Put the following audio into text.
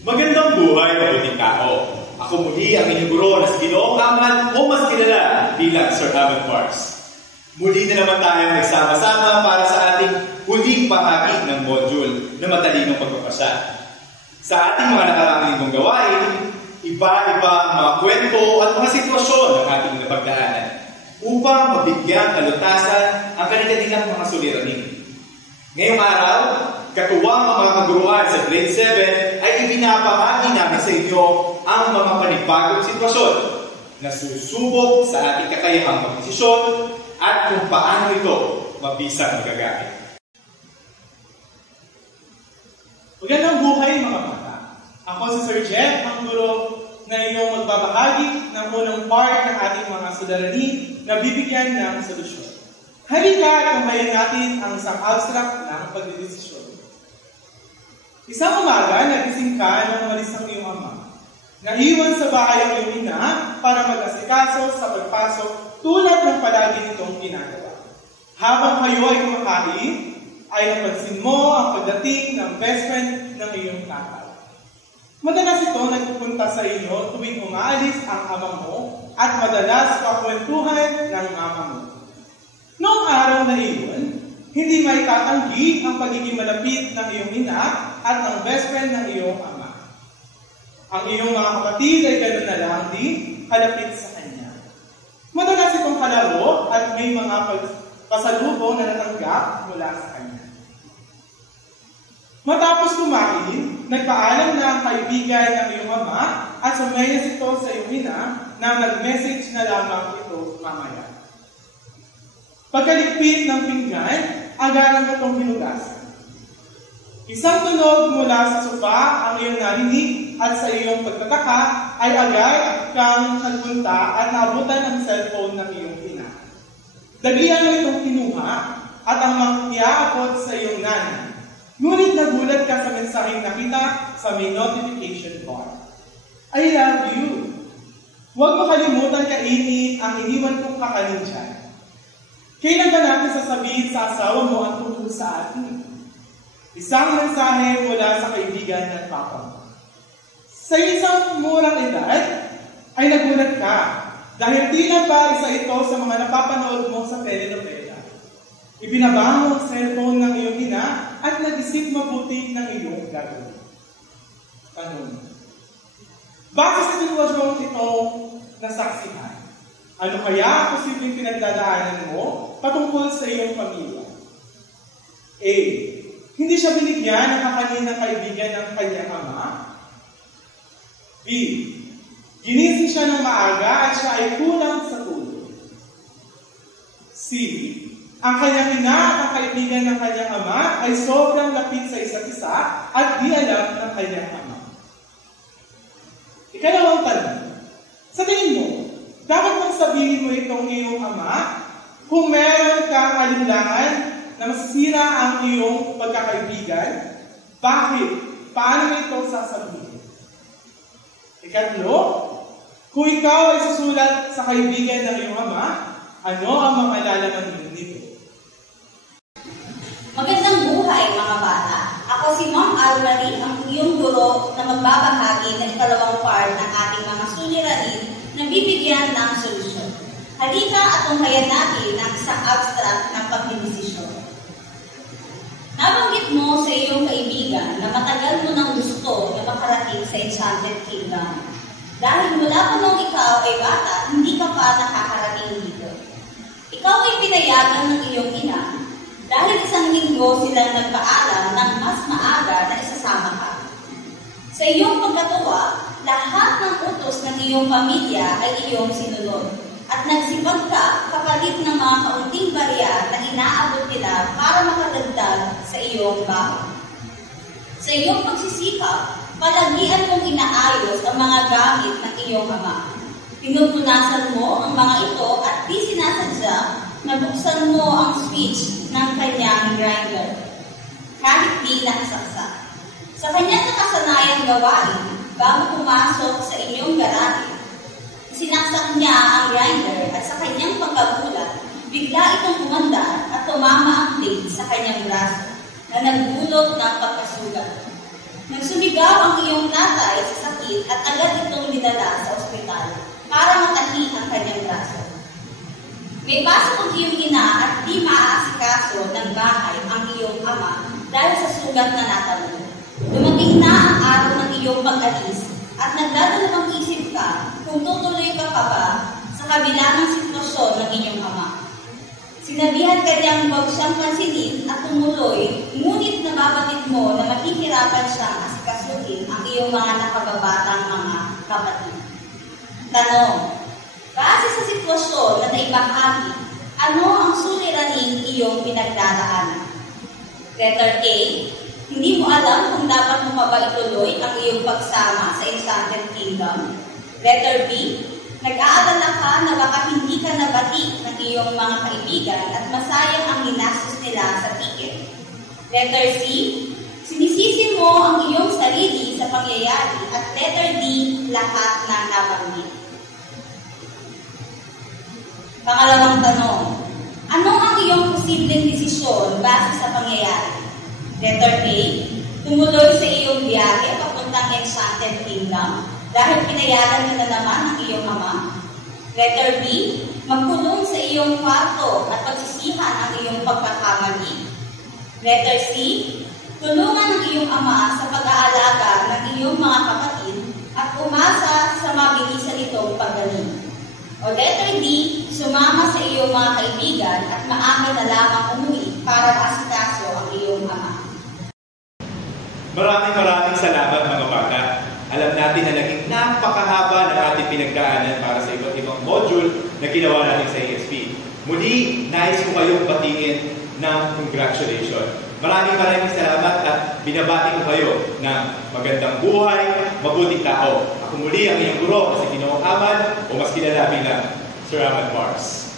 Magandang buhay, mabuting tao. Ako muli ang inyong guro na si Ginoong Ahmad o mas kilala bilang Sir Ahmad Mars. Muli na naman tayong nagsama-sama para sa ating huling bahagi ng module na matalinong pagpapasya. Sa ating mga nakaraang linggong gawain, iba-iba ang mga kwento at mga sitwasyon ng ating napagdaanan upang mabigyan kalutasan ang kanilang mga suliranin. Ngayong araw, katuwang ang mga kaguruan sa grade 7 ay ibinabahagi namin sa inyo ang mga panibagong sitwasyon na susubok sa ating kakayahang magdesisyon at kung paano ito mabisang magagamit. Magandang buhay mga bata. Ako si Sir Jeff, ang guro na inyong magbabahagi ng unang part ng ating mga suliranin na bibigyan ng solusyon. Halika at kumain natin ang isang abstract ng pagdedesisyon. Isang umaga, nagising ka nang umalis ang iyong ama. Naiwan sa bahay ang iyong ina para mag-asikaso sa pagpasok tulad ng palagi nitong ginagawa. Habang kayo ay kumakain, ay napansin mo ang pagdating ng best friend ng iyong tatay. Madalas ito nagpupunta sa inyo tuwing umaalis ang ama mo at madalas kakwentuhan ng mama mo. Noong araw na iyon, hindi may tatanggi ang pagiging malapit ng iyong ina at ang best friend ng iyong ama. Ang iyong mga kapatid ay ganoon na lang din kalapit sa kanya. Madalas itong kalaro at may mga pasalubong na natanggap mula sa kanya. Matapos kumain, nagpaalam na ang kaibigan ng iyong ama at sumayas ito sa iyong ina na nag-message na lamang ito mamaya. Pagkaligpit ng pinggan, agaran mo itong hinugasan. Isang tunog mula sa sofa ang iyong narinig at sa iyong pagtataka ay agad kang nagpunta at naabutan ng cellphone ng iyong ina. Daglian mo itong kinuha at ang mag-iaabot sa iyong nanay. Ngunit nagulat ka sa mensaheng nakita sa may notification bar. I love you. Huwag mo kalimutan kainin ang iniwan kong kakanin dyan. Kailan ba natin sasabihin sa asawa mo ang tungkol sa atin? Isang mensahe mula sa kaibigan ng papa mo. Sa isang murang edad, ay nagulat ka dahil tila ba isa ito sa mga napapanood mo sa telenovela. Ibinaba mo ang cellphone ng iyong ina at nag-isip mabuti ng iyong gagawin. Tanong. Base sa sitwasyong itong nasaksihan, ano kaya ang posibleng pinagdadaanan mo patungkol sa iyong pamilya? A. Hindi siya binigyan ng kakanin ng kaibigan ng kanyang ama. B. Ginising siya ng maaga at siya ay kulang sa tulog. C. Ang kanyang ina at ang kaibigan ng kanyang ama ay sobrang lapit sa isa't isa at di alam ng kanyang ama. Ikalawang tanong. Sa tingin mo, dapat mong sabihin mo itong iyong ama kung meron kang alinlangan na masisira ang iyong pagkakaibigan? Bakit? Paano mo ito sasabihin? Ikatlo, kung ikaw ay susulat sa kaibigan ng iyong ama, ano ang mga lalaman nito? Magandang buhay mga bata. Ako si Ma'am Almarie, ang iyong guro na magbabahagi ng ikalawang part ng ating mga suliranin na bibigyan ng solusyon. Halika at tunghayan natin ang isang abstract ng pagdedesisyon. Nabanggit mo sa iyong kaibigan na matagal mo nang gusto na makarating sa Enchanted Kingdom. Dahil mula pa nung ikaw ay bata, hindi ka pa nakakarating dito. Ikaw ay pinayagan ng iyong ina dahil isang linggo silang nagpaalam ng mas maaga na isasama ka. Sa iyong pagkatuwa, lahat ng utos ng iyong pamilya ay iyong sinunod at nagsipag ka kapalit ng mga kaunting barya na inaabot nila para makadagdag sa iyong baon. Sa iyong pagsisikap, palagian mong inaayos ang mga gamit ng iyong ama. Pinupunasan mo ang mga ito at di sinasadya na buksan mo ang switch ng kanyang grinder kahit di nakasaksak. Sa kanyang nakasanayang gawain, bago pumasok sa inyong garahe, sinaksak niya ang grinder at sa kanyang pagkagulat, bigla itong umandar at tumama ang blade sa kanyang braso na nagbulot ng pagkasugat. Nagsumigaw ang iyong tatay sakit at agad itong dinala sa ospital para matahi ang kanyang braso. May pasok ang iyong ina at di maaasikaso ng bahay ang iyong ama dahil sa sugat na natamo. Dumating na ang araw ng iyong pag-alis at nagdadalawang isip ka kung tutuloy ka pa ba sa kabila ng sitwasyon ng inyong ama. Sinabihan ka niyang huwag siyang pansinin at tumuloy, ngunit nababatid mo na mahihirapan siyang asikasuhin ang iyong mga nakababatang mga kapatid. Tanong, base sa sitwasyon na naibahagi, ano ang suliraning iyong pinagdaraanan? Letter A, hindi mo alam kung dapat mo pa ba ituloy ang iyong pagsama sa Enchanted Kingdom. Letter B, nag-aalala ka na baka hindi ka nabati ng iyong mga kaibigan at masayang ang ginastos nila sa ticket. Letter C, sinisisi mo ang iyong sarili sa pangyayari. At letter D, lahat ng nabanggit. Pangalawang tanong, ano ang iyong posibleng desisyon base sa pangyayari? Letter A, tumuloy sa iyong biyahe papuntang Enchanted Kingdom dahil pinayagan ka na naman ang iyong ama. Letter B, magkulong sa iyong kwarto at pagsisihan ang iyong pagkakamali. Letter C, tulungan ang iyong ama sa pag-aalaga ng iyong mga kapatid at umasa sa mabilisan nitong paggaling. O letter D, sumama sa iyong mga kaibigan at maaga na lamang umuwi para maasikaso ang iyong ama. Maraming salamat mga bata. Alam natin na naging napakahaba ng ating pinagdaanan para sa iba't ibang module na ginawa natin sa ESP. Muli, nais ko kayong batiin ng congratulations. Maraming salamat at binabati ko kayo ng magandang buhay, mabuting tao. Ako muli ang inyong guro na si Ginoong Amad o mas kilala bilang Sir Amad Mars.